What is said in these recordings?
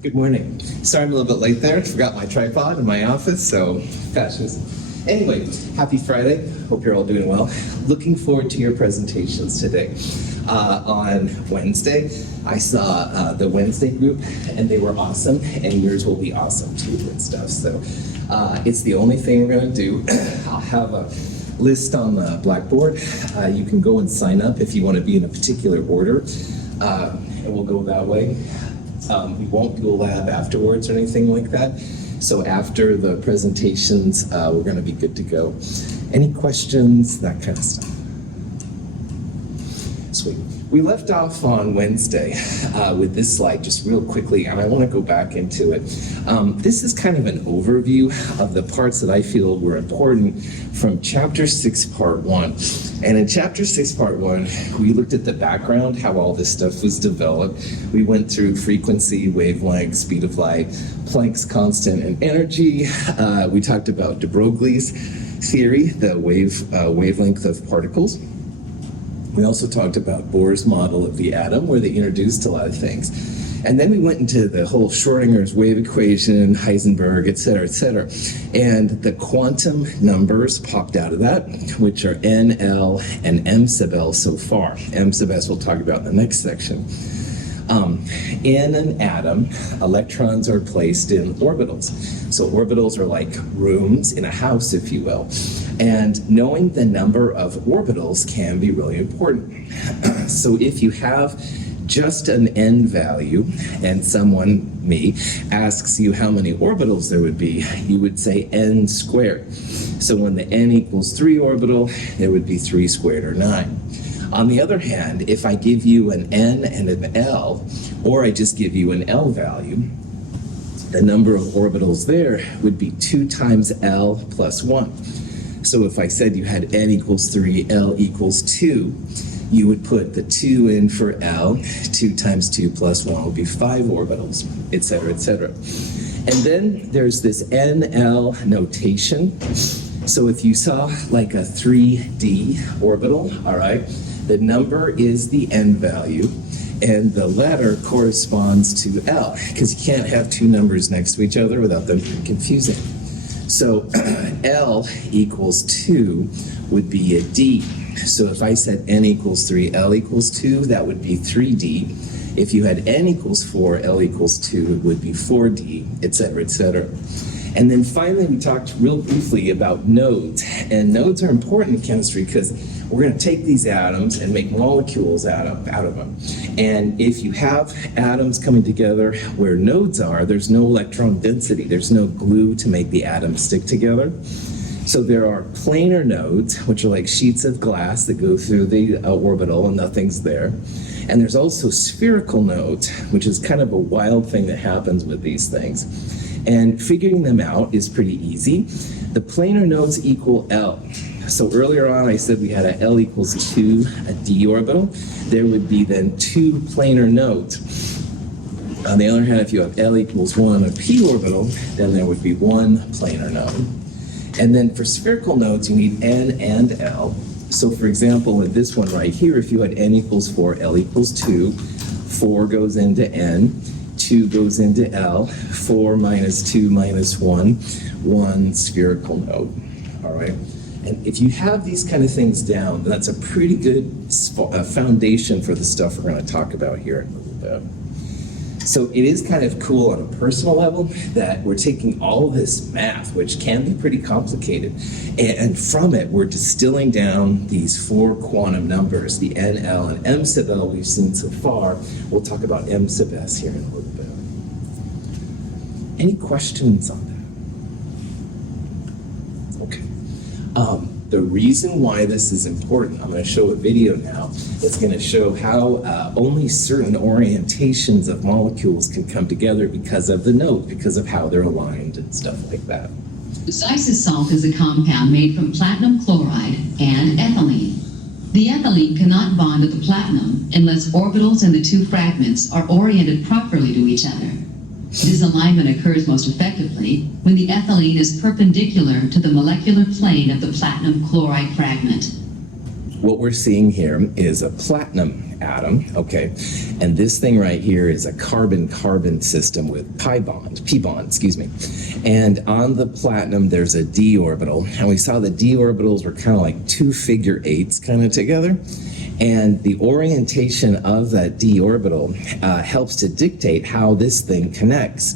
Good morning. Sorry I'm a little bit late there. Forgot my tripod in my office, so fashions. Anyway, happy Friday. Hope you're all doing well. Looking forward to your presentations today. On Wednesday, I saw the Wednesday group, and they were awesome, and yours will be awesome too and stuff. So it's the only thing we're going to do. I'll have a list on the blackboard. You can go and sign up if you want to be in a particular order, and we'll go that way. We won't do a lab afterwards or anything like that. So after the presentations, we're going to be good to go. Any questions? That kind of stuff. Sweet. We left off on Wednesday with this slide just real quickly, and I want to go back into it. This is kind of an overview of the parts that I feel were important from Chapter 6, Part 1. And in Chapter 6, Part 1, we looked at the background, how all this stuff was developed. We went through frequency, wavelength, speed of light, Planck's constant, and energy. We talked about de Broglie's theory, the wavelength of particles. We also talked about Bohr's model of the atom, where they introduced a lot of things. And then we went into the whole Schrodinger's wave equation, Heisenberg, et cetera, and the quantum numbers popped out of that, which are N, L, and M sub L so far. M sub S we'll talk about in the next section. In an atom, electrons are placed in orbitals. So orbitals are like rooms in a house, if you will. And knowing the number of orbitals can be really important. So if you have just an n value and someone, me, asks you how many orbitals there would be, you would say n squared. So when the n equals 3 orbital, there would be 3 squared or 9. On the other hand, if I give you an n and an l, or I just give you an l value, the number of orbitals there would be 2 times l plus 1. So if I said you had n equals 3, l equals 2, you would put the 2 in for L, 2 times 2 plus 1 would be 5 orbitals, et cetera, et cetera. And then there's this NL notation. So if you saw like a 3D orbital, all right, the number is the N value, and the letter corresponds to L, because you can't have two numbers next to each other without them being confusing. So L equals 2 would be a D. So if I said n equals 3, L equals 2, that would be 3D. If you had n equals 4, L equals 2, it would be 4D, et cetera, et cetera. And then finally, we talked real briefly about nodes. And nodes are important in chemistry because we're going to take these atoms and make molecules out of them. And if you have atoms coming together where nodes are, there's no electron density. There's no glue to make the atoms stick together. So there are planar nodes, which are like sheets of glass that go through the orbital and nothing's there. And there's also spherical nodes, which is kind of a wild thing that happens with these things. And figuring them out is pretty easy. The planar nodes equal L. So earlier on I said we had a L equals 2, a D orbital. There would be then 2 planar nodes. On the other hand, if you have L equals 1, a P orbital, then there would be 1 planar node. And then for spherical nodes, you need N and L. So for example, in this one right here, if you had N equals 4, L equals 2, 4 goes into N, 2 goes into L, 4 minus 2 minus 1, 1 spherical node, all right? And if you have these kind of things down, that's a pretty good foundation for the stuff we're going to talk about here in a little bit. So it is kind of cool on a personal level that we're taking all this math, which can be pretty complicated, and from it we're distilling down these 4 quantum numbers, the N, L, and M sub L we've seen so far. We'll talk about M sub S here in a little bit. Any questions on that? Okay. The reason why this is important, I'm going to show a video now. It's going to show how only certain orientations of molecules can come together because of the node, because of how they're aligned and stuff like that. Zeiss salt is a compound made from platinum chloride and ethylene. The ethylene cannot bond to the platinum unless orbitals in the 2 fragments are oriented properly to each other. This alignment occurs most effectively when the ethylene is perpendicular to the molecular plane of the platinum chloride fragment. what we're seeing here is a platinum atom, okay? And this thing right here is a carbon-carbon system with p bond, excuse me. And on the platinum, there's a d orbital. And we saw the d orbitals were kind of like two figure eights kind of together. And the orientation of that d orbital helps to dictate how this thing connects.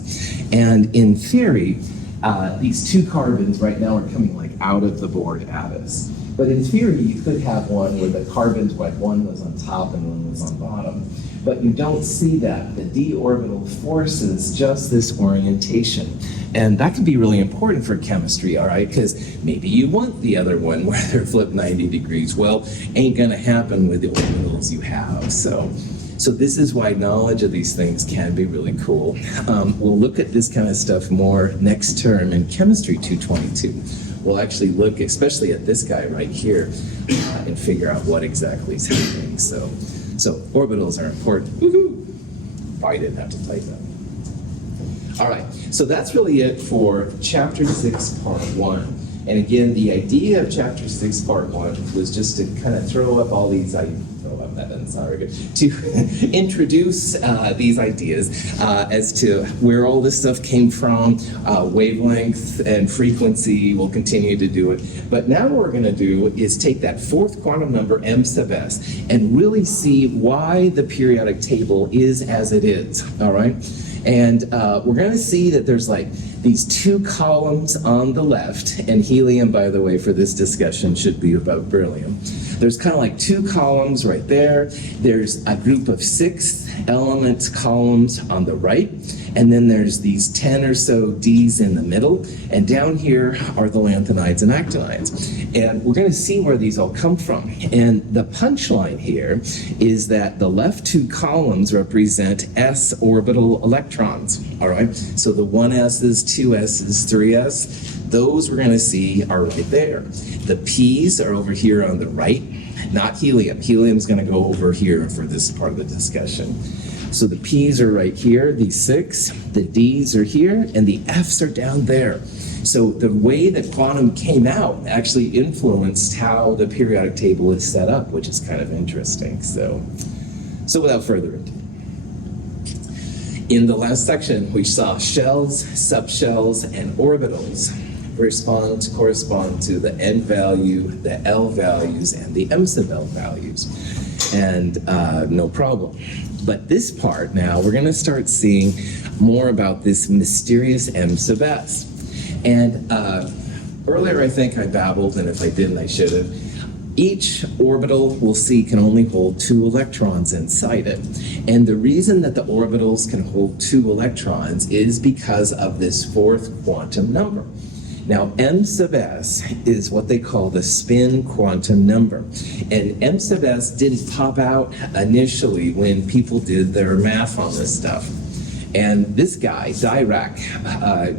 And in theory, these two carbons right now are coming like out of the board at us. But in theory, you could have one where the carbons, like one was on top and one was on bottom. But you don't see that. The d orbital forces just this orientation. And that can be really important for chemistry, all right? Because maybe you want the other one where they're flipped 90 degrees. Well, ain't gonna happen with the orbitals you have. So this is why knowledge of these things can be really cool. We'll look at this kind of stuff more next term in Chemistry 222. We'll actually look especially at this guy right here and figure out what exactly is happening. So orbitals are important. Woohoo! Probably didn't have to type that. All right, so that's really it for Chapter 6, Part 1. And again, the idea of Chapter 6, Part 1 was just to kind of throw up all these ideas. To introduce these ideas as to where all this stuff came from, wavelength and frequency. We'll continue to do it. But now what we're going to do is take that fourth quantum number, m sub s, and really see why the periodic table is as it is, all right? And we're going to see that there's like these two columns on the left, and helium, by the way, for this discussion should be about beryllium. There's kind of like two columns right there. There's a group of 6 element columns on the right, and then there's these 10 or so Ds in the middle, and down here are the lanthanides and actinides. And we're going to see where these all come from. And the punchline here is that the left 2 columns represent s orbital electrons, all right? So the 1s's, 2s's, 3s, those we're going to see are right there. The p's are over here on the right, not helium. Helium's going to go over here for this part of the discussion. So the p's are right here, these 6, the d's are here, and the f's are down there. So the way that quantum came out actually influenced how the periodic table is set up, which is kind of interesting. So without further ado. In the last section, we saw shells, subshells, and orbitals correspond to the n value, the L values, and the m sub L values. And no problem. But this part now, we're going to start seeing more about this mysterious m sub s. And earlier I think I babbled, and if I didn't, I should have. Each orbital, we'll see, can only hold 2 electrons inside it. And the reason that the orbitals can hold 2 electrons is because of this 4th quantum number. Now, m sub s is what they call the spin quantum number. And m sub s didn't pop out initially when people did their math on this stuff. And this guy, Dirac,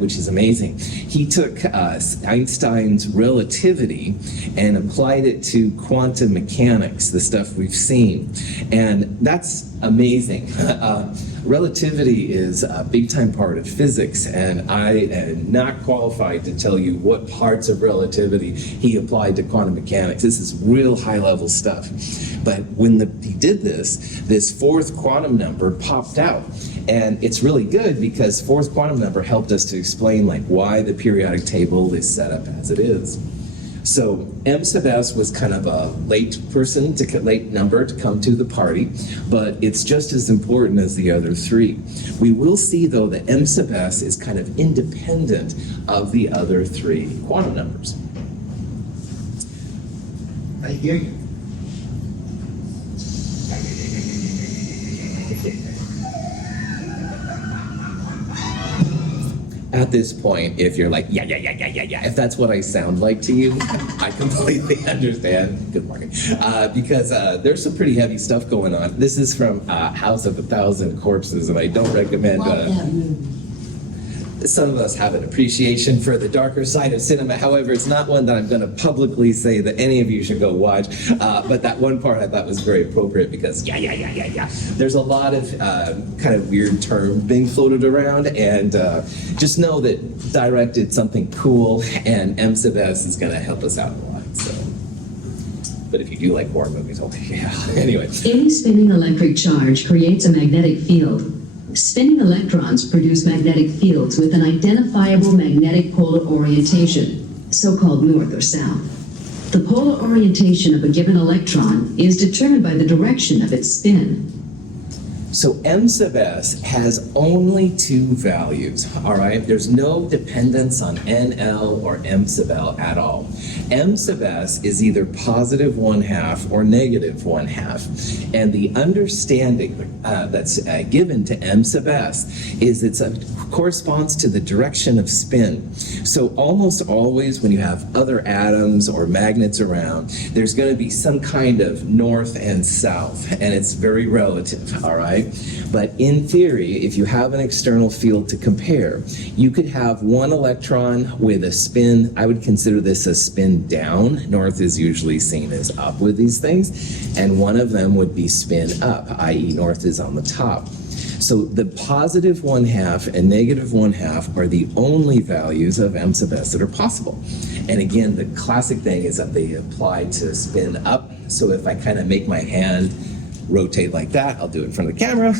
which is amazing, he took Einstein's relativity and applied it to quantum mechanics, the stuff we've seen. And that's amazing. Relativity is a big-time part of physics, and I am not qualified to tell you what parts of relativity he applied to quantum mechanics. This is real high-level stuff. But when he did this 4th quantum number popped out. And it's really good because 4th quantum number helped us to explain like why the periodic table is set up as it is. So m sub s was kind of a late number to come to the party, but it's just as important as the other 3. We will see though that m sub s is kind of independent of the other 3 quantum numbers. I hear you. At this point, if you're like, yeah, if that's what I sound like to you, I completely understand. Good morning. Because there's some pretty heavy stuff going on. This is from House of a Thousand Corpses, and I don't recommend... some of us have an appreciation for the darker side of cinema. However, it's not one that I'm going to publicly say that any of you should go watch. But that one part I thought was very appropriate because there's a lot of kind of weird term being floated around, and just know that Dirac did something cool, and m sub s is going to help us out a lot. So But if you do like horror movies, okay, yeah. Anyway. Any spinning electric charge creates a magnetic field. Spinning electrons produce magnetic fields with an identifiable magnetic polar orientation, so-called north or south. The polar orientation of a given electron is determined by the direction of its spin. So M sub s has only two values, all right? There's no dependence on NL or M sub L at all. M sub s is either positive 1/2 or negative 1/2. And the understanding that's given to M sub s is it corresponds to the direction of spin. So almost always when you have other atoms or magnets around, there's going to be some kind of north and south, and it's very relative, all right? But in theory, if you have an external field to compare, you could have one electron with a spin. I would consider this a spin down. North is usually seen as up with these things. And one of them would be spin up, i.e. north is on the top. So the positive 1/2 and negative 1/2 are the only values of M sub s that are possible. And again, the classic thing is that they apply to spin up. So if I kind of make my hand rotate like that, I'll do it in front of the camera,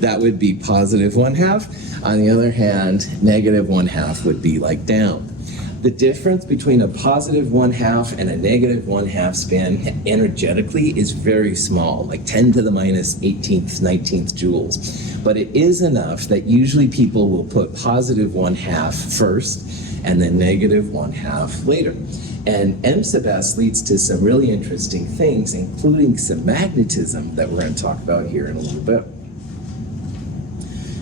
that would be positive 1/2. On the other hand, negative 1/2 would be like down. The difference between a positive 1/2 and a negative 1/2 spin energetically is very small, like 10 to the minus 18th, 19th joules. But it is enough that usually people will put positive 1/2 first and then negative 1/2 later. And M sub s leads to some really interesting things, including some magnetism that we're going to talk about here in a little bit.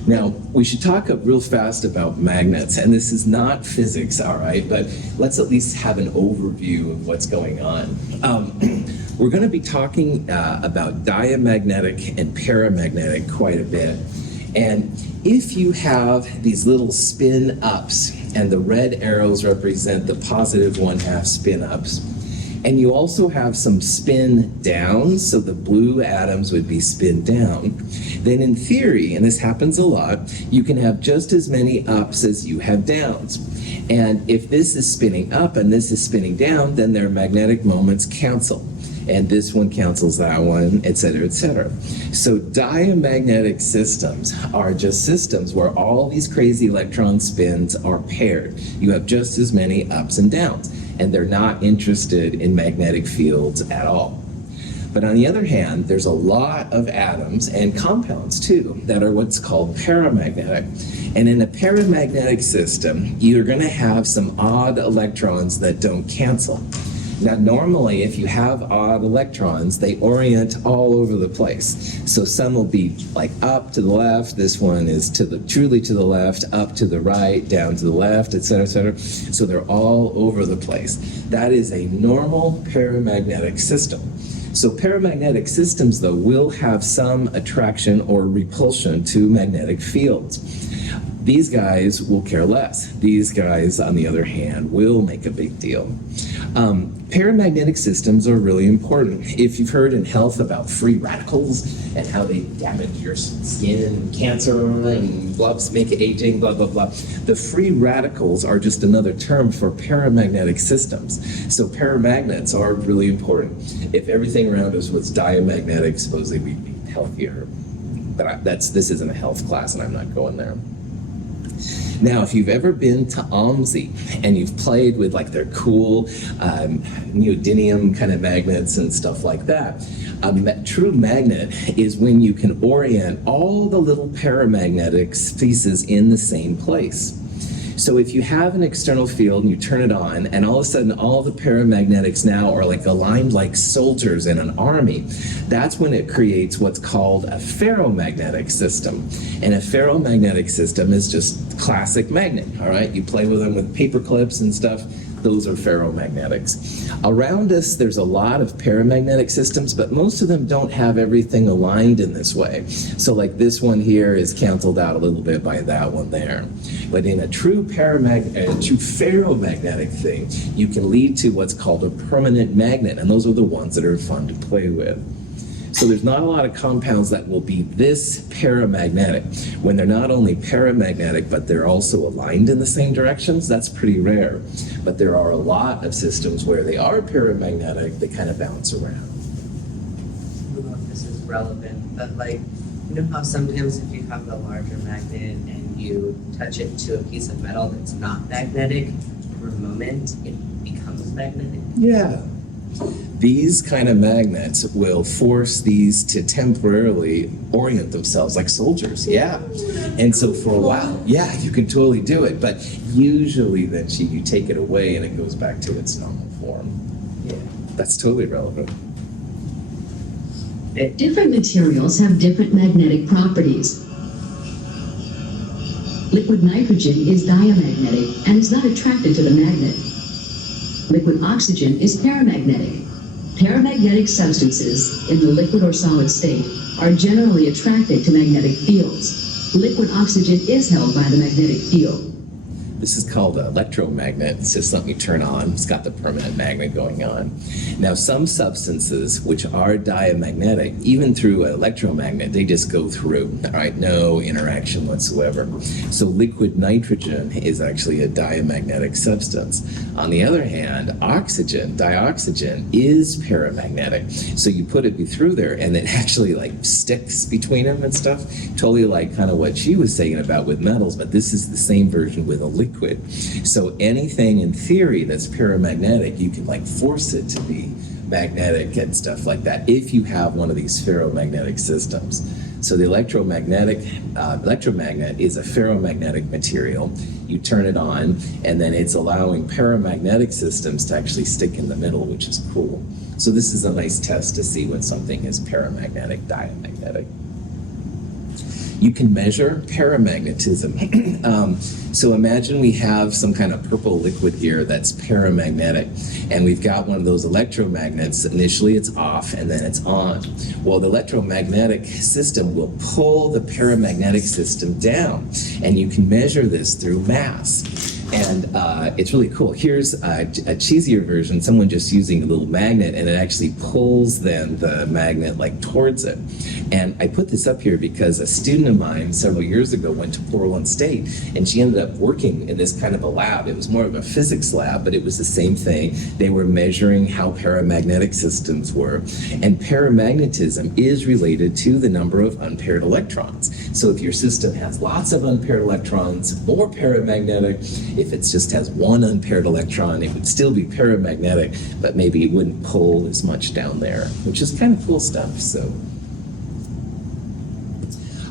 Now, we should talk real fast about magnets, and this is not physics, all right, but let's at least have an overview of what's going on. We're going to be talking about diamagnetic and paramagnetic quite a bit. And if you have these little spin ups, and the red arrows represent the positive 1/2 spin ups, and you also have some spin downs, so the blue atoms would be spin down, then in theory, and this happens a lot, you can have just as many ups as you have downs. And if this is spinning up and this is spinning down, then their magnetic moments cancel. And this one cancels that one, et cetera, et cetera. So diamagnetic systems are just systems where all these crazy electron spins are paired. You have just as many ups and downs, and they're not interested in magnetic fields at all. But on the other hand, there's a lot of atoms and compounds too that are what's called paramagnetic. And in a paramagnetic system, you're going to have some odd electrons that don't cancel. Now, normally, if you have odd electrons, they orient all over the place. So some will be like up to the left. This one is truly to the left, up to the right, down to the left, et cetera, et cetera. So they're all over the place. That is a normal paramagnetic system. So paramagnetic systems, though, will have some attraction or repulsion to magnetic fields. These guys will care less. These guys, on the other hand, will make a big deal. Paramagnetic systems are really important. If you've heard in health about free radicals and how they damage your skin, cancer, and make it aging, blah, blah, blah. The free radicals are just another term for paramagnetic systems. So paramagnets are really important. If everything around us was diamagnetic, supposedly we'd be healthier. But this isn't a health class, and I'm not going there. Now, if you've ever been to OMSI and you've played with like their cool neodymium kind of magnets and stuff like that, a true magnet is when you can orient all the little paramagnetic pieces in the same place. So if you have an external field and you turn it on, and all of a sudden all the paramagnetics now are like aligned like soldiers in an army, that's when it creates what's called a ferromagnetic system. And a ferromagnetic system is just classic magnet, all right? You play with them with paper clips and stuff. Those are ferromagnetics. Around us, there's a lot of paramagnetic systems, but most of them don't have everything aligned in this way. So like this one here is canceled out a little bit by that one there. But in a true ferromagnetic thing, you can lead to what's called a permanent magnet, and those are the ones that are fun to play with. So there's not a lot of compounds that will be this paramagnetic. When they're not only paramagnetic, but they're also aligned in the same directions, that's pretty rare. But there are a lot of systems where they are paramagnetic, they kind of bounce around. I don't know if this is relevant, but like, you know how sometimes if you have the larger magnet and you touch it to a piece of metal that's not magnetic, for a moment it becomes magnetic? Yeah. These kind of magnets will force these to temporarily orient themselves like soldiers. Yeah. And so for a while, yeah, you can totally do it. But usually then you take it away and it goes back to its normal form. Yeah. That's totally relevant. Different materials have different magnetic properties. Liquid nitrogen is diamagnetic and is not attracted to the magnet. Liquid oxygen is paramagnetic. Paramagnetic substances in the liquid or solid state are generally attracted to magnetic fields. Liquid oxygen is held by the magnetic field. This is called an electromagnet. It's just something you turn on. It's got the permanent magnet going on. Now, some substances which are diamagnetic, even through an electromagnet, they just go through, all right? No interaction whatsoever. So liquid nitrogen is actually a diamagnetic substance. On the other hand, oxygen, dioxygen, is paramagnetic. So you put it through there and it actually like sticks between them and stuff. Totally like kind of what she was saying about with metals, but this is the same version with a liquid. So anything in theory that's paramagnetic, you can like force it to be magnetic and stuff like that if you have one of these ferromagnetic systems. So the electromagnet is a ferromagnetic material. You turn it on and then it's allowing paramagnetic systems to actually stick in the middle, which is cool. So this is a nice test to see when something is paramagnetic, diamagnetic. You can measure paramagnetism. So imagine we have some kind of purple liquid here that's paramagnetic, and we've got one of those electromagnets. Initially it's off and then it's on. Well, the electromagnetic system will pull the paramagnetic system down, and you can measure this through mass. And it's really cool. Here's a cheesier version, someone just using a little magnet, and it actually pulls then the magnet like towards it. And I put this up here because a student of mine several years ago went to Portland State, and she ended up working in this kind of a lab. It was more of a physics lab, but it was the same thing. They were measuring how paramagnetic systems were. And paramagnetism is related to the number of unpaired electrons. So if your system has lots of unpaired electrons, more paramagnetic. If it just has one unpaired electron, it would still be paramagnetic, but maybe it wouldn't pull as much down there, which is kind of cool stuff. So,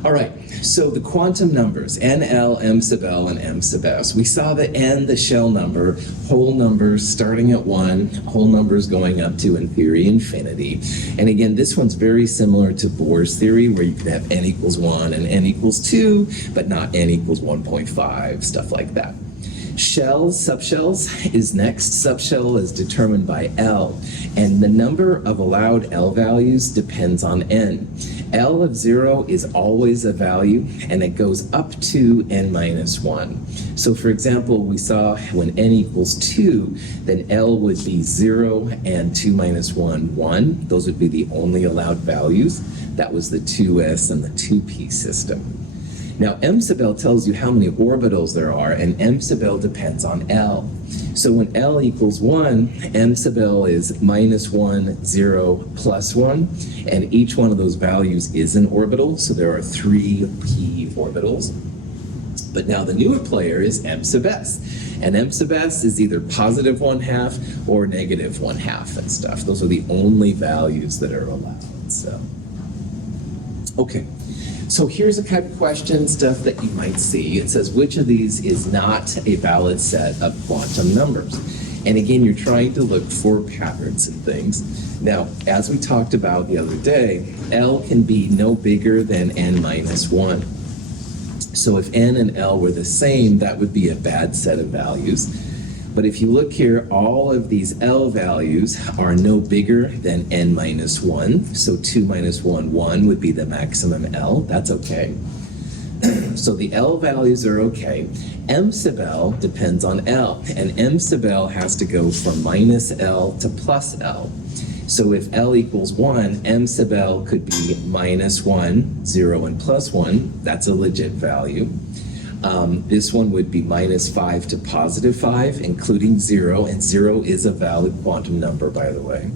all right, so the quantum numbers, NL, M sub L, and M sub S. We saw the N, the shell number, whole numbers starting at 1, whole numbers going up to, in theory, infinity. And again, this one's very similar to Bohr's theory, where you could have N equals 1 and N equals 2, but not N equals 1.5, stuff like that. Shells, subshells is next. Subshell is determined by L, and the number of allowed L values depends on N. L of 0 is always a value, and it goes up to N minus 1. So for example, we saw when N equals 2, then L would be 0 and 2 minus 1, 1. Those would be the only allowed values. That was the 2s and the 2p system. Now, M sub L tells you how many orbitals there are, and M sub L depends on L. So when L equals 1, M sub L is minus 1, 0, plus 1, and each one of those values is an orbital, so there are 3 p orbitals. But now the newer player is M sub S, and M sub S is either positive 1/2 or negative 1/2 and stuff. Those are the only values that are allowed. So, okay. So here's a kind of question stuff that you might see. It says, which of these is not a valid set of quantum numbers? And again, you're trying to look for patterns and things. Now, as we talked about the other day, L can be no bigger than N minus 1. So if N and L were the same, that would be a bad set of values. But if you look here, all of these L values are no bigger than N minus 1. So 2 minus 1, 1 would be the maximum L. That's okay. So the L values are okay. M sub L depends on L, and M sub L has to go from minus L to plus L. So if L equals 1, M sub L could be -1, 0, and +1. That's a legit value. This one would be -5 to +5, including 0, and 0 is a valid quantum number, by the way.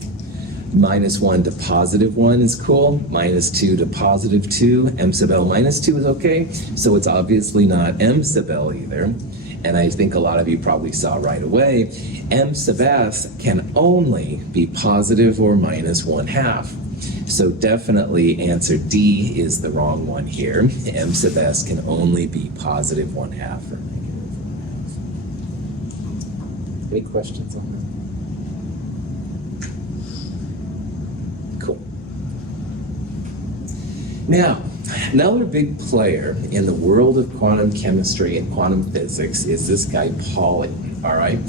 -1 to +1 is cool. -2 to +2. M sub L -2 is okay. So it's obviously not M sub L either. And I think a lot of you probably saw right away, M sub S can only be positive or -1/2. So definitely answer D is the wrong one here. M sub S can only be +1/2 or -1/2. Any questions on that? Cool. Now, another big player in the world of quantum chemistry and quantum physics is this guy Pauli, all right?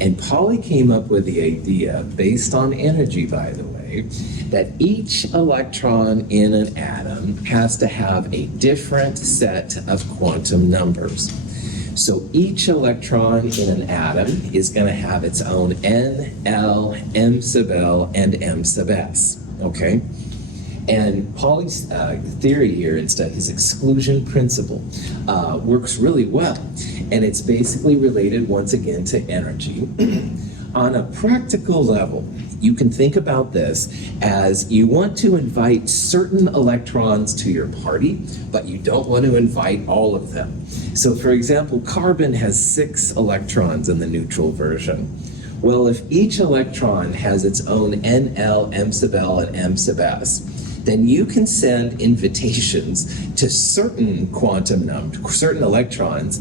And Pauli came up with the idea, based on energy, by the way, that each electron in an atom has to have a different set of quantum numbers. So each electron in an atom is going to have its own N, L, M sub L, and M sub S, okay? And Pauli's theory here, instead, his exclusion principle, works really well. And it's basically related, once again, to energy. On a practical level, you can think about this as you want to invite certain electrons to your party, but you don't want to invite all of them. So, for example, carbon has 6 electrons in the neutral version. Well, if each electron has its own NL, M sub L, and M sub S, then you can send invitations to certain quantum numbers, certain electrons,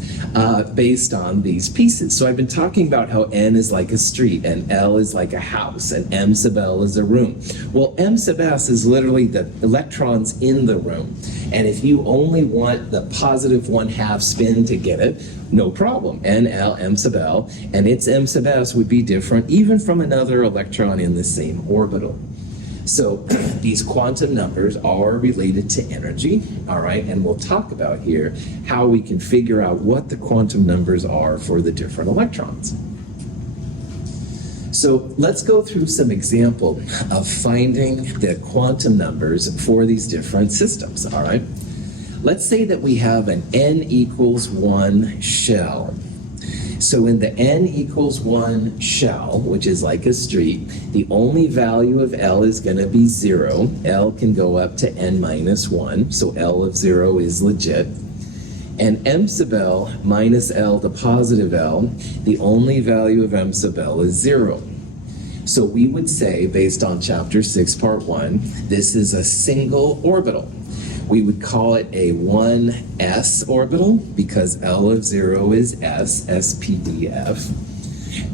based on these pieces. So I've been talking about how N is like a street, and L is like a house, and M sub L is a room. Well, M sub S is literally the electrons in the room. And if you only want the +1/2 spin to get it, no problem. N, L, M sub L, and its M sub S would be different even from another electron in the same orbital. So these quantum numbers are related to energy, all right? And we'll talk about here how we can figure out what the quantum numbers are for the different electrons. So let's go through some example of finding the quantum numbers for these different systems, all right? Let's say that we have an N equals 1 shell. So in the N equals 1 shell, which is like a street, the only value of L is going to be 0. L can go up to N minus 1, so L of 0 is legit. And M sub L minus L to positive L, the only value of M sub L is 0. So we would say, based on chapter 6, part 1, this is a single orbital. We would call it a 1s orbital because L of 0 is S, SPDF.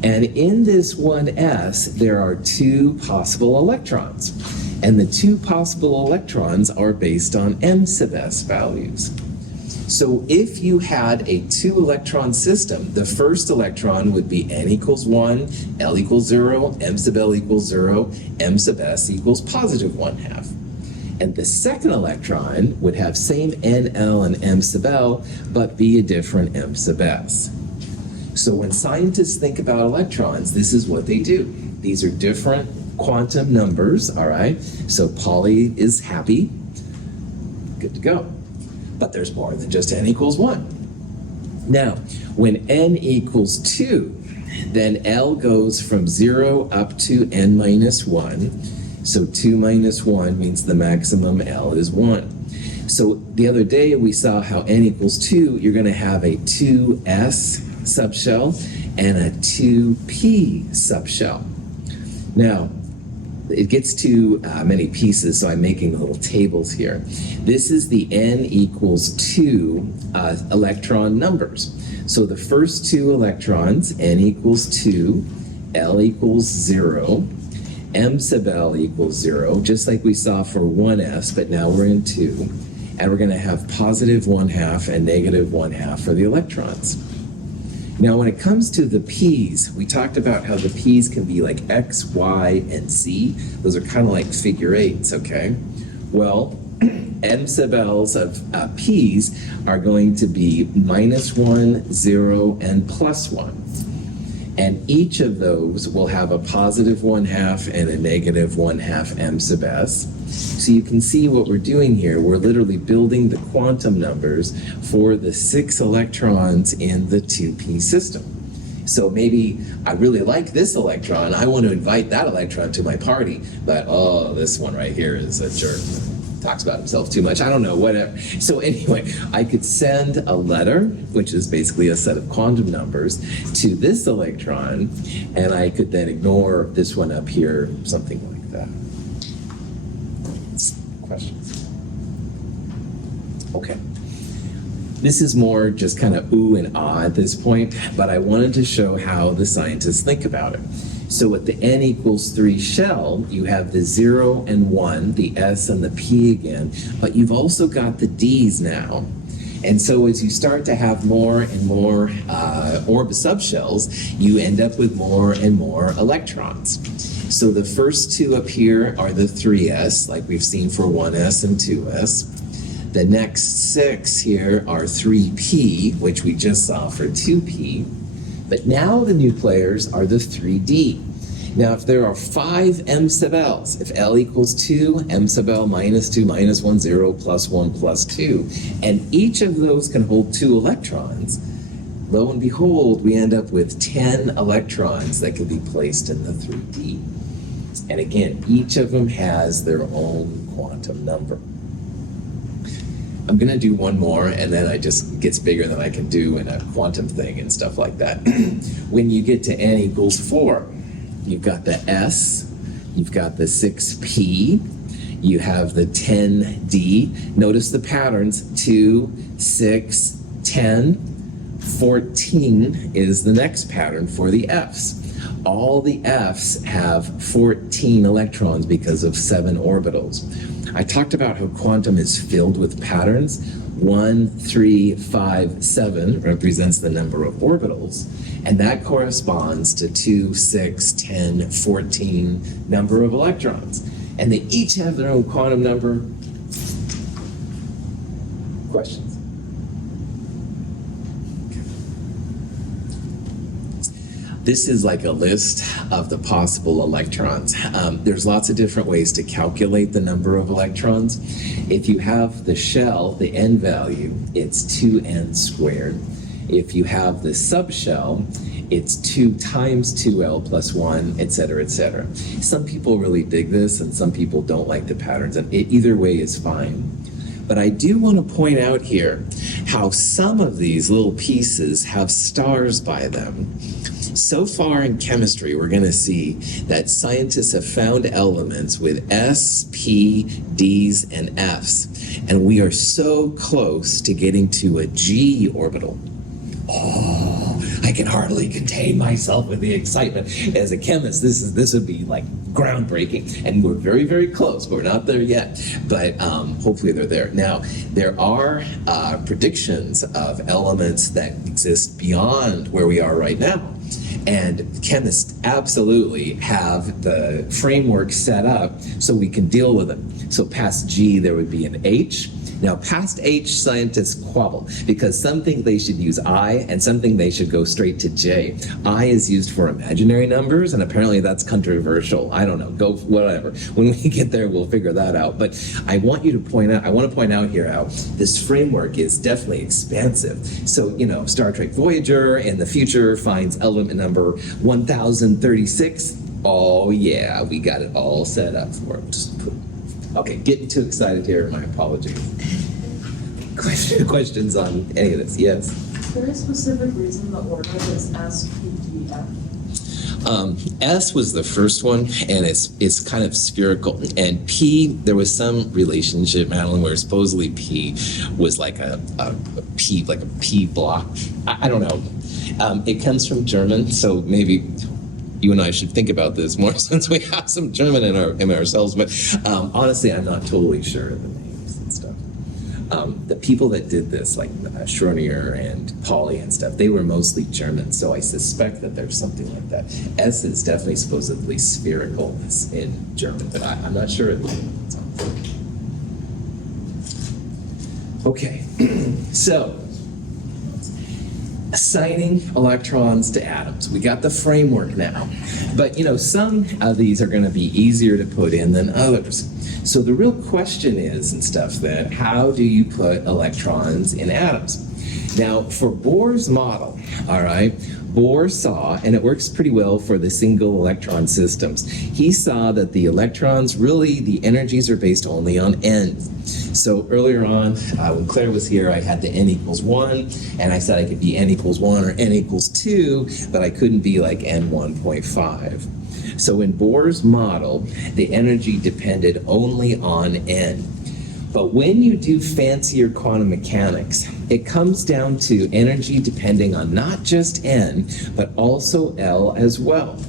And in this 1s, there are 2 possible electrons. And the 2 possible electrons are based on M sub S values. So if you had a 2-electron system, the first electron would be N equals 1, L equals 0, M sub L equals 0, M sub S equals +1/2. And the second electron would have same N, L, and M sub L, but be a different M sub S. So when scientists think about electrons, this is what they do. These are different quantum numbers, all right? So Pauli is happy. Good to go. But there's more than just N equals 1. Now, when N equals 2, then L goes from 0 up to N minus 1. So 2 minus 1 means the maximum L is 1. So the other day we saw how N equals 2, you're going to have a 2s subshell and a 2p subshell. Now, it gets too many pieces, so I'm making little tables here. This is the N equals 2 electron numbers. So the first 2 electrons, N equals 2, L equals 0, M sub L equals 0, just like we saw for 1s, but now we're in 2. And we're going to have +1/2 and -1/2 for the electrons. Now, when it comes to the p's, we talked about how the p's can be like x, y, and z. Those are kind of like figure eights, okay? Well, M sub L's of p's are going to be -1, 0, and +1. And each of those will have a positive 1/2 and a negative 1/2 m sub s. So you can see what we're doing here. We're literally building the quantum numbers for the 6 electrons in the 2p system. So maybe I really like this electron. I want to invite that electron to my party. But, oh, this one right here is a jerk. Talks about himself too much. I don't know, whatever. So anyway, I could send a letter, which is basically a set of quantum numbers, to this electron, and I could then ignore this one up here, something like that. Questions? Okay. This is more just kind of ooh and ah at this point, but I wanted to show how the scientists think about it. So at the n equals 3 shell, you have the 0 and 1, the s and the p again, but you've also got the d's now. And so as you start to have more and more orb subshells, you end up with more and more electrons. So the first two up here are the 3s, like we've seen for 1s and 2s. The next 6 here are 3p, which we just saw for 2p. But now the new players are the 3d. Now if there are 5 m sub l's, if L equals 2, m sub L minus 2, minus 1, 0, plus 1, plus 2, and each of those can hold 2 electrons, lo and behold, we end up with 10 electrons that can be placed in the 3d. And again, each of them has their own quantum number. I'm gonna do one more, and then it just gets bigger than I can do in a quantum thing and stuff like that. When you get to n equals 4, you've got the s, you've got the 6p, you have the 10d. Notice the patterns, 2, 6, 10, 14 is the next pattern for the f's. All the f's have 14 electrons because of 7 orbitals. I talked about how quantum is filled with patterns. 1, 3, 5, 7 represents the number of orbitals, and that corresponds to 2, 6, 10, 14 number of electrons. And they each have their own quantum number. Questions? This is like a list of the possible electrons. There's lots of different ways to calculate the number of electrons. If you have the shell, the n value, it's 2n squared. If you have the subshell, it's 2 times 2l plus 1, etc., etc. Some people really dig this, and some people don't like the patterns, and either way is fine. But I do want to point out here how some of these little pieces have stars by them. So far in chemistry, we're going to see that scientists have found elements with S, P, Ds, and Fs, and we are so close to getting to a G orbital. Oh, I can hardly contain myself with the excitement. As a chemist, this would be like groundbreaking, and we're very, very close. We're not there yet, but hopefully they're there. Now, there are predictions of elements that exist beyond where we are right now. And chemists absolutely have the framework set up so we can deal with them. So past G, there would be an H. Now, past H, scientists quabble because some think they should use I and some think they should go straight to J. I is used for imaginary numbers, and apparently that's controversial. I don't know, go whatever. When we get there, we'll figure that out. But I want to point out here how this framework is definitely expansive. So, you know, Star Trek Voyager in the future finds element number 1036. Oh yeah, we got it all set up for it. Okay, getting too excited here, my apologies. Questions on any of this? Yes? Is there a specific reason the order is SPDF? S was the first one, and it's kind of spherical. And P, there was some relationship, Madeline, where supposedly P was like a P block. I don't know. It comes from German, so maybe you and I should think about this more since we have some German in ourselves. But honestly, I'm not totally sure of the names and stuff. The people that did this, like Schrödinger and Pauli and stuff, they were mostly German, so I suspect that there's something like that. S is definitely supposedly spherical in German, but I'm not sure. Okay, so assigning electrons to atoms. We got the framework now. But some of these are going to be easier to put in than others. So the real question is, and stuff then, how do you put electrons in atoms? Now, for Bohr's model, all right, Bohr saw, and it works pretty well for the single electron systems, he saw that the electrons, really, the energies are based only on n. So earlier on, when Claire was here, I had the n equals 1, and I said I could be n equals 1 or n equals 2, but I couldn't be like n 1.5. So in Bohr's model, the energy depended only on n. But when you do fancier quantum mechanics, it comes down to energy depending on not just n, but also L as well.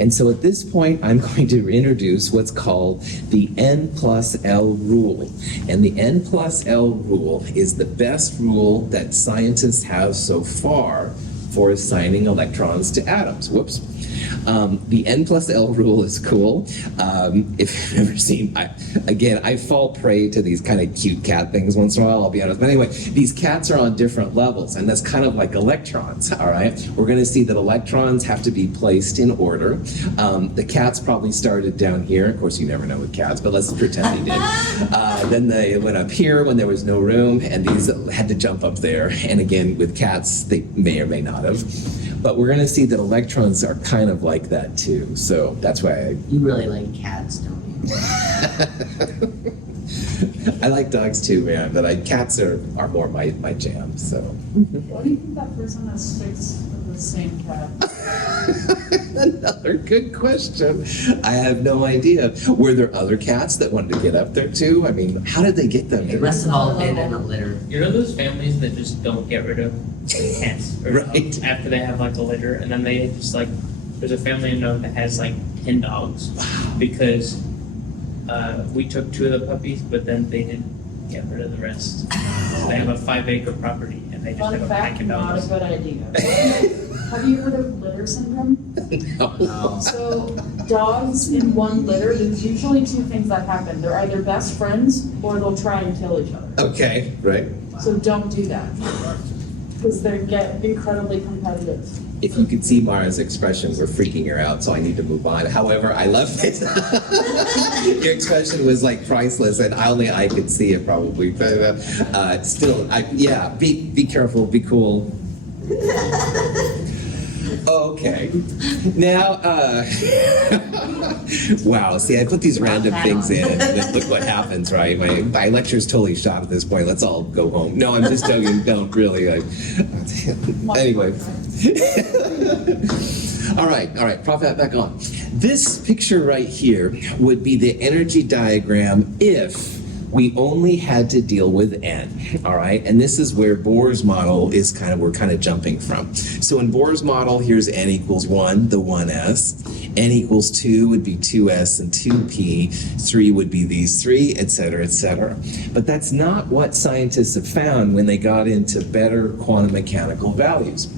And so at this point, I'm going to introduce what's called the n plus L rule. And the n plus L rule is the best rule that scientists have so far for assigning electrons to atoms. Whoops. The n plus L rule is cool. If you've ever seen, I fall prey to these kind of cute cat things once in a while, I'll be honest. But anyway, these cats are on different levels, and that's kind of like electrons, all right? We're going to see that electrons have to be placed in order. The cats probably started down here. Of course, you never know with cats, but let's pretend they did. Then they went up here when there was no room, and these had to jump up there. And again, with cats, they may or may not have. But we're going to see that electrons are kind of like that too. So that's why You really like cats, don't you? I like dogs too, man. But cats are more my jam. So. Why do you think that person has 6 of the same cat? Another good question. I have no idea. Were there other cats that wanted to get up there too? I mean, how did they get them It there? must have all been in a litter. You know those families that just don't get rid of cats or Right. dogs after they have like a litter, and then they just like, there's a family I know that has like 10 dogs because we took 2 of the puppies, but then they didn't get rid of the rest. So they have a 5-acre property and they just have Fun a pack fact, of not a dogs. good idea. Have you heard of litter syndrome? No. So dogs in one litter, there's usually 2 things that happen. They're either best friends or they'll try and kill each other. Okay, right. So don't do that. Because they get incredibly competitive. If you could see Mara's expression, we're freaking her out, so I need to move on. However, I love it. Your expression was like priceless, and only I could see it probably. But still, be careful, be cool. Okay. Now, wow, see, I put these random things in, and then look what happens, right? My lecture's totally shot at this point. Let's all go home. No, I'm just joking. Don't really. Anyway. All right, prop that back on. This picture right here would be the energy diagram if we only had to deal with n, all right? And this is where Bohr's model is we're kind of jumping from. So in Bohr's model, here's n equals 1, the 1s. N equals 2 would be 2s and 2p. 3 would be these 3, et cetera, et cetera. But that's not what scientists have found when they got into better quantum mechanical values.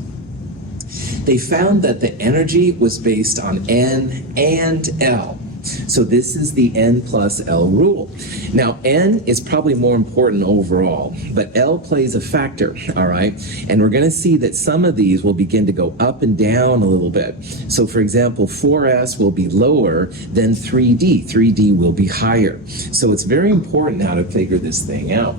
They found that the energy was based on n and L. So this is the n plus L rule. Now, n is probably more important overall, but L plays a factor, all right? And we're going to see that some of these will begin to go up and down a little bit. So, for example, 4s will be lower than 3d. 3d will be higher. So it's very important now to figure this thing out.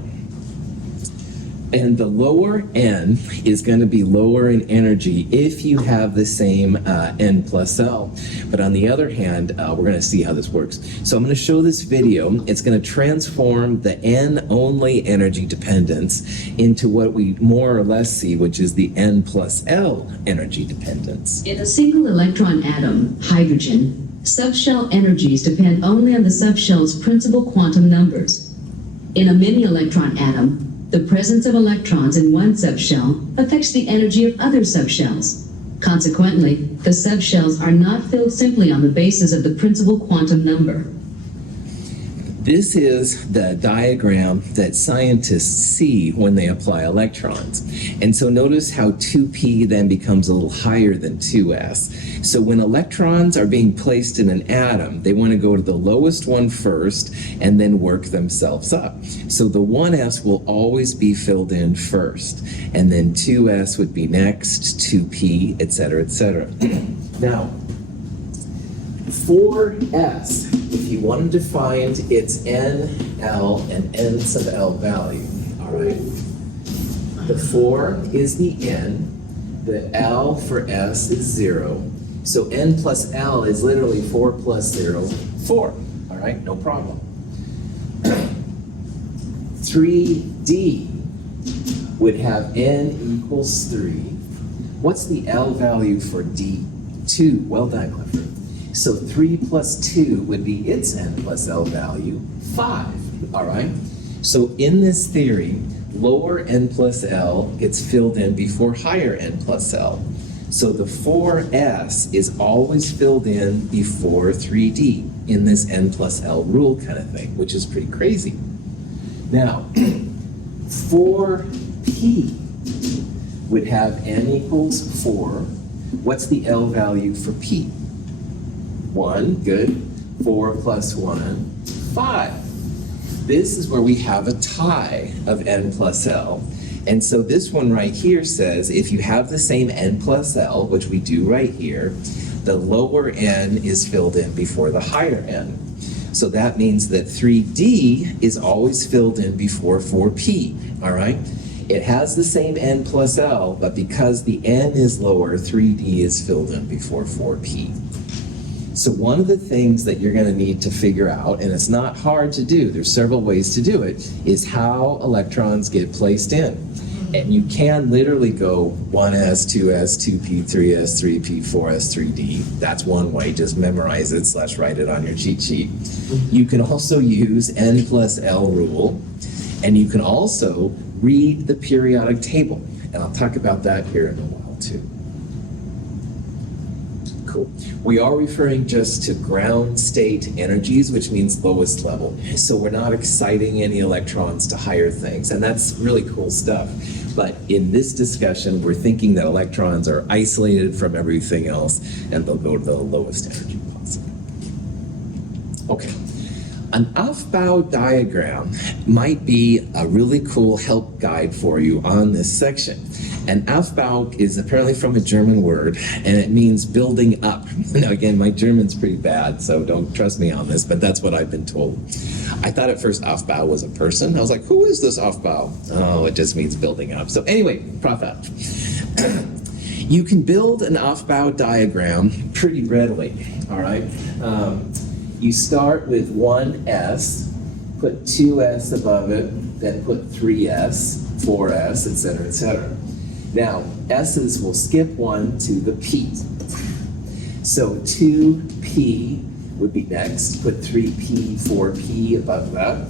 And the lower n is going to be lower in energy if you have the same n plus L. But on the other hand, we're going to see how this works. So I'm going to show this video. It's going to transform the n-only energy dependence into what we more or less see, which is the n plus L energy dependence. In a single electron atom, hydrogen, subshell energies depend only on the subshell's principal quantum numbers. In a mini-electron atom, the presence of electrons in one subshell affects the energy of other subshells. Consequently, the subshells are not filled simply on the basis of the principal quantum number. This is the diagram that scientists see when they apply electrons. And so notice how 2p then becomes a little higher than 2s. So when electrons are being placed in an atom, they want to go to the lowest one first and then work themselves up. So the 1s will always be filled in first, and then 2s would be next, 2p, etc., etc. Now, 4s, if you wanted to find its n, l, and n sub l value, all right? The 4 is the n, the l for s is 0, so n plus l is literally 4 plus 0, 4, all right? No problem. 3d would have n equals 3. What's the l value for d? 2. Well done, Clifford. So 3 plus 2 would be its n plus l value, 5, all right? So in this theory, lower n plus l gets filled in before higher n plus l. So the 4s is always filled in before 3d in this n plus l rule kind of thing, which is pretty crazy. Now, 4p would have n equals 4. What's the l value for p? 1, good. 4 plus 1, 5. This is where we have a tie of n plus l. And so this one right here says if you have the same n plus l, which we do right here, the lower n is filled in before the higher n. So that means that 3d is always filled in before 4p, all right? It has the same n plus l, but because the n is lower, 3d is filled in before 4p. So one of the things that you're going to need to figure out, and it's not hard to do, there's several ways to do it, is how electrons get placed in. And you can literally go 1s, 2s, 2p, 3s, 3p, 4s, 3d. That's one way, just memorize it / write it on your cheat sheet. You can also use n plus l rule, and you can also read the periodic table. And I'll talk about that here in a while too. Cool. We are referring just to ground state energies, which means lowest level. So we're not exciting any electrons to higher things, and that's really cool stuff. But in this discussion, we're thinking that electrons are isolated from everything else, and they'll go to the lowest energy possible. Okay. An Aufbau diagram might be a really cool help guide for you on this section. And Aufbau is apparently from a German word, and it means building up. Now again, my German's pretty bad, so don't trust me on this, but that's what I've been told. I thought at first Aufbau was a person. I was like, who is this Aufbau? Oh, it just means building up. So anyway, Prof. You can build an Aufbau diagram pretty readily, all right? You start with 1s, put 2s above it, then put 3s, 4s, etc., etc. Now, s's will skip 1 to the p. So 2p would be next. Put 3p, 4p above that.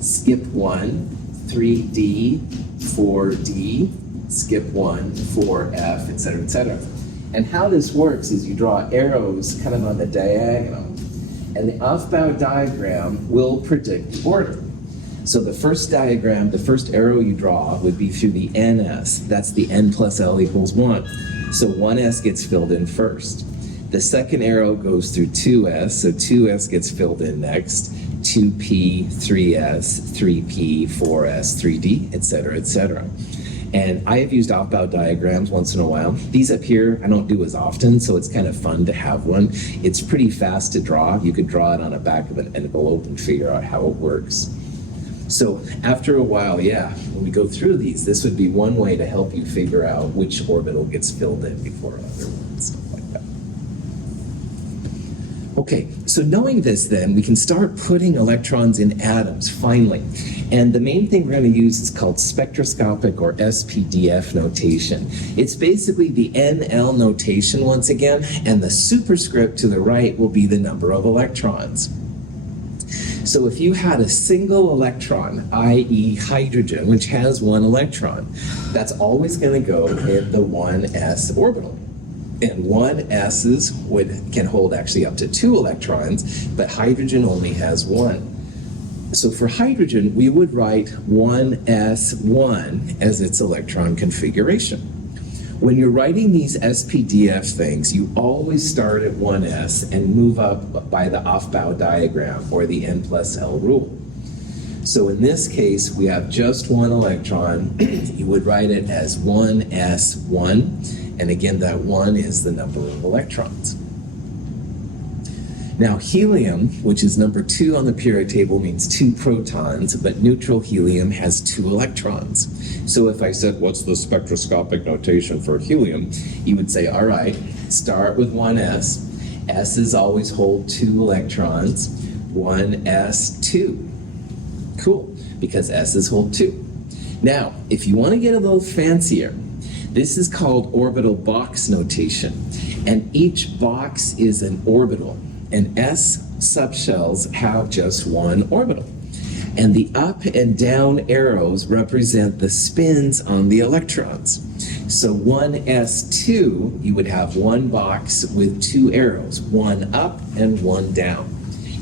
Skip 1, 3d, 4d, skip 1, 4f, etc., etc. And how this works is you draw arrows kind of on the diagonal. And the Aufbau diagram will predict order. So the first diagram, the first arrow you draw would be through the ns. That's the n plus l equals 1. So 1s gets filled in first. The second arrow goes through 2s, so 2s gets filled in next. 2p, 3s, 3p, 4s, 3d, etc., etc. And I have used Aufbau diagrams once in a while. These up here I don't do as often, so it's kind of fun to have one. It's pretty fast to draw. You could draw it on the back of an envelope and figure out how it works. So after a while, yeah, when we go through these, this would be one way to help you figure out which orbital gets filled in before another one, stuff like that. Okay, so knowing this then, we can start putting electrons in atoms, finally. And the main thing we're going to use is called spectroscopic or SPDF notation. It's basically the NL notation once again, and the superscript to the right will be the number of electrons. So if you had a single electron, i.e. hydrogen, which has 1 electron, that's always going to go in the 1s orbital. And 1s's can hold actually up to 2 electrons, but hydrogen only has 1. So for hydrogen, we would write 1s1 as its electron configuration. When you're writing these SPDF things, you always start at 1s and move up by the Aufbau diagram or the n plus L rule. So in this case, we have just one electron. You would write it as 1s1, and again, that 1 is the number of electrons. Now, helium, which is number 2 on the periodic table, means 2 protons, but neutral helium has 2 electrons. So if I said, what's the spectroscopic notation for helium? You would say, all right, start with 1s. S's always hold 2 electrons. 1s2. Cool, because S's hold 2. Now, if you want to get a little fancier, this is called orbital box notation, and each box is an orbital. And S subshells have just one orbital. And the up and down arrows represent the spins on the electrons. So 1s2, you would have one box with 2 arrows, one up and one down.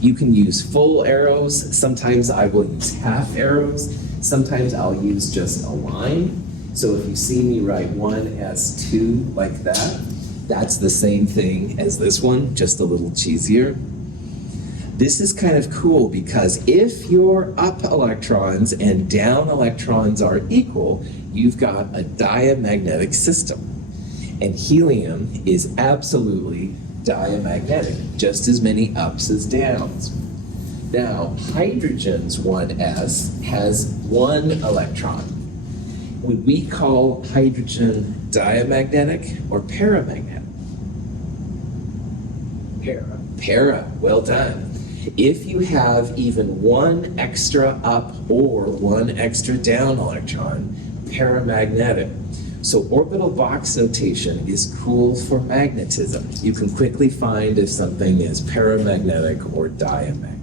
You can use full arrows. Sometimes I will use half arrows. Sometimes I'll use just a line. So if you see me write 1s2 like that, that's the same thing as this one, just a little cheesier. This is kind of cool because if your up electrons and down electrons are equal, you've got a diamagnetic system. And helium is absolutely diamagnetic, just as many ups as downs. Now, hydrogen's 1s has 1 electron. Would we call hydrogen diamagnetic or paramagnetic? Para, well done. If you have even 1 extra up or 1 extra down electron, paramagnetic. So orbital box notation is cool for magnetism. You can quickly find if something is paramagnetic or diamagnetic.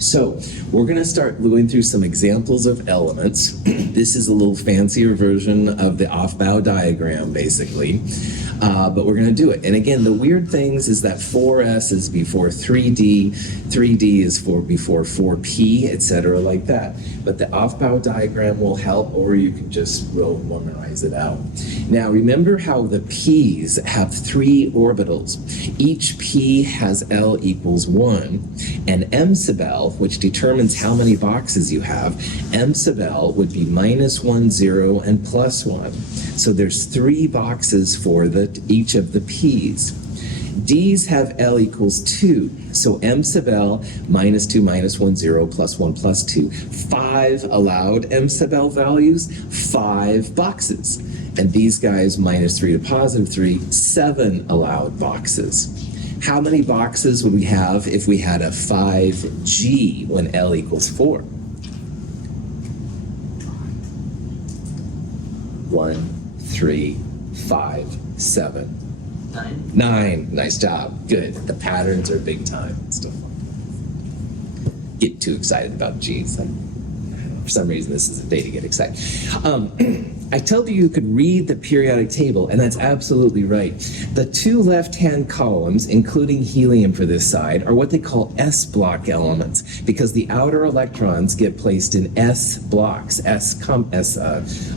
So we're going to start going through some examples of elements. This is a little fancier version of the Aufbau diagram, basically. But we're going to do it. And again, the weird things is that 4s is before 3d, 3d is before 4p, etc. like that. But the Aufbau diagram will help, or you can just memorize it out. Now, remember how the p's have 3 orbitals. Each p has L equals 1, and m sub L, which determines how many boxes you have, m sub L would be -1, 0, and +1. So there's 3 boxes for each of the p's. D's have L equals 2, so m sub L -2, -1, 0, +1, +2. 5 allowed m sub L values, 5 boxes. And these guys, -3 to +3, 7 allowed boxes. How many boxes would we have if we had a 5G when L equals 4? 1, 3, 5, 7. 9. Nice job. Good. The patterns are big time. Still fun. Get too excited about G's. For some reason, this is a day to get excited. I told you could read the periodic table, and that's absolutely right. The 2 left-hand columns, including helium for this side, are what they call S block elements, because the outer electrons get placed in S blocks, S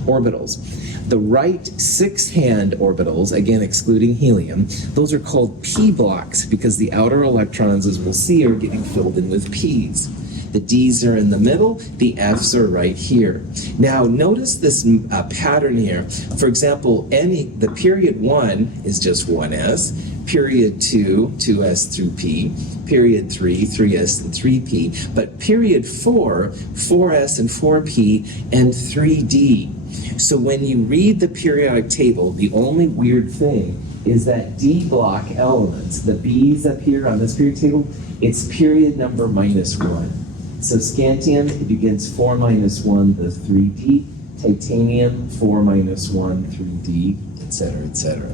orbitals. The right 6-hand orbitals, again excluding helium, those are called P blocks because the outer electrons, as we'll see, are getting filled in with P's. The D's are in the middle, the F's are right here. Now notice this pattern here. For example, the period 1 is just 1s, period 2, 2s through p, period 3, 3s and 3p, but period 4, 4s and 4p, and 3d. So when you read the periodic table, the only weird thing is that D block elements, the B's up here on this period table, it's period number -1. So scantium, it begins 4 -1, the 3D, titanium, 4 -1, 3D, etc., etc.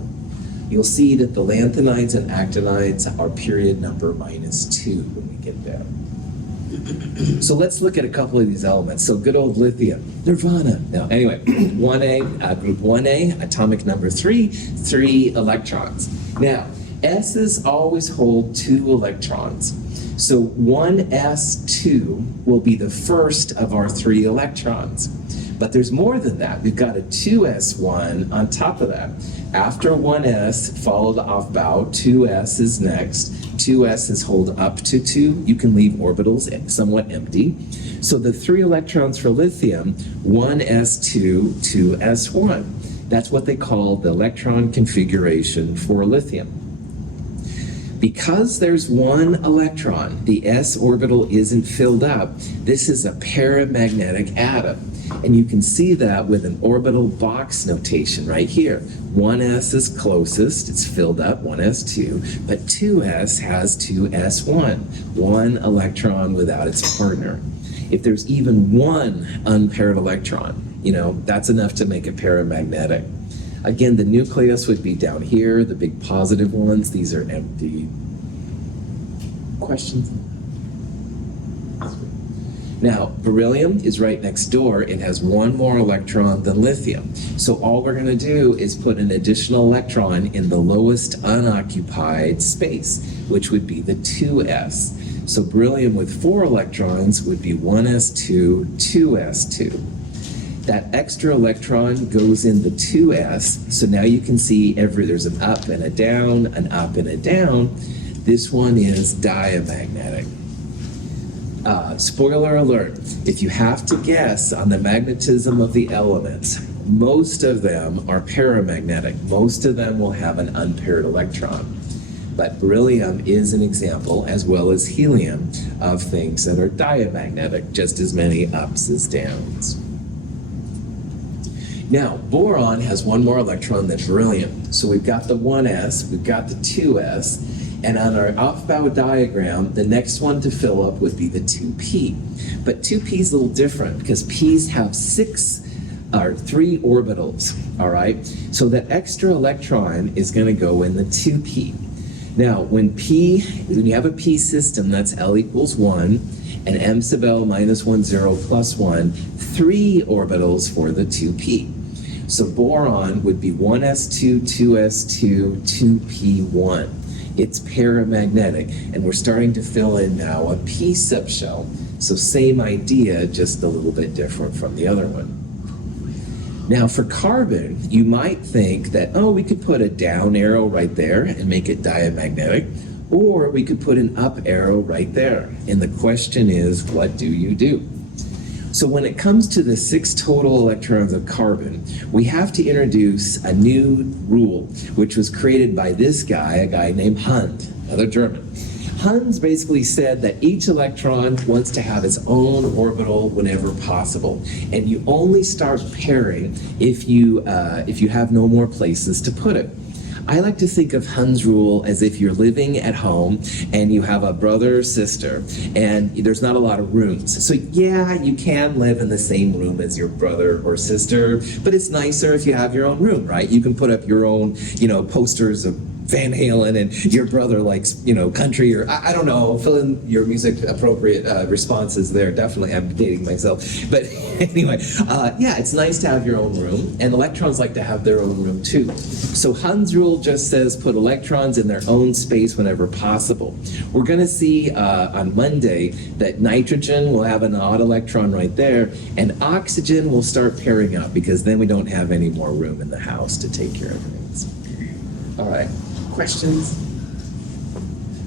You'll see that the lanthanides and actinides are period number -2 when we get there. So let's look at a couple of these elements. So good old lithium, nirvana. Now, anyway, 1A, group 1A, atomic number 3, 3 electrons. Now, S's always hold 2 electrons. So 1s2 will be the first of our 3 electrons. But there's more than that. We've got a 2s1 on top of that. After 1s followed off bow, 2s is next. 2s's hold up to 2. You can leave orbitals somewhat empty. So the 3 electrons for lithium, 1s2, 2s1. That's what they call the electron configuration for lithium. Because there's 1 electron, the s orbital isn't filled up. This is a paramagnetic atom. And you can see that with an orbital box notation right here. 1s is closest, it's filled up, 1s2, but 2s has 2s1, 1 electron without its partner. If there's even 1 unpaired electron, that's enough to make it paramagnetic. Again, the nucleus would be down here, the big positive ones, these are empty. Questions? Now, beryllium is right next door. It has 1 more electron than lithium. So all we're going to do is put an additional electron in the lowest unoccupied space, which would be the 2s. So beryllium with 4 electrons would be 1s2, 2s2. That extra electron goes in the 2s, so now you can see there's an up and a down, an up and a down. This one is diamagnetic. Spoiler alert, if you have to guess on the magnetism of the elements, most of them are paramagnetic. Most of them will have an unpaired electron. But beryllium is an example, as well as helium, of things that are diamagnetic, just as many ups as downs. Now, boron has 1 more electron than beryllium. So we've got the 1s, we've got the 2s, and on our off-bow diagram, the next one to fill up would be the 2p. But 2p is a little different because p's have 3 orbitals, all right? So that extra electron is going to go in the 2p. Now, when you have a p system, that's L equals 1, and m sub L minus 1, 0 plus 1, 3 orbitals for the 2p. So boron would be 1s2, 2s2, 2p1. It's paramagnetic, and we're starting to fill in now a p subshell. So same idea, just a little bit different from the other one. Now for carbon, you might think that, we could put a down arrow right there and make it diamagnetic, or we could put an up arrow right there. And the question is, what do you do? So when it comes to the 6 total electrons of carbon, we have to introduce a new rule, which was created by this guy, a guy named Hund, another German. Hund's basically said that each electron wants to have its own orbital whenever possible, and you only start pairing if you have no more places to put it. I like to think of Hund's rule as if you're living at home and you have a brother or sister and there's not a lot of rooms. So yeah, you can live in the same room as your brother or sister, but it's nicer if you have your own room, right? You can put up your own, posters of Van Halen and your brother likes, country or I don't know, fill in your music appropriate responses there. Definitely, I'm dating myself. But anyway, it's nice to have your own room, and electrons like to have their own room too. So Hund's rule just says put electrons in their own space whenever possible. We're going to see on Monday that nitrogen will have an odd electron right there, and oxygen will start pairing up because then we don't have any more room in the house to take care of things. All right. Questions?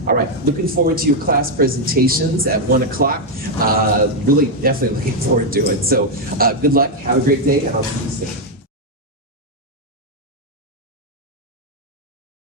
All right, looking forward to your class presentations at 1 o'clock. Really, definitely looking forward to it. So good luck, have a great day, and I'll see you soon.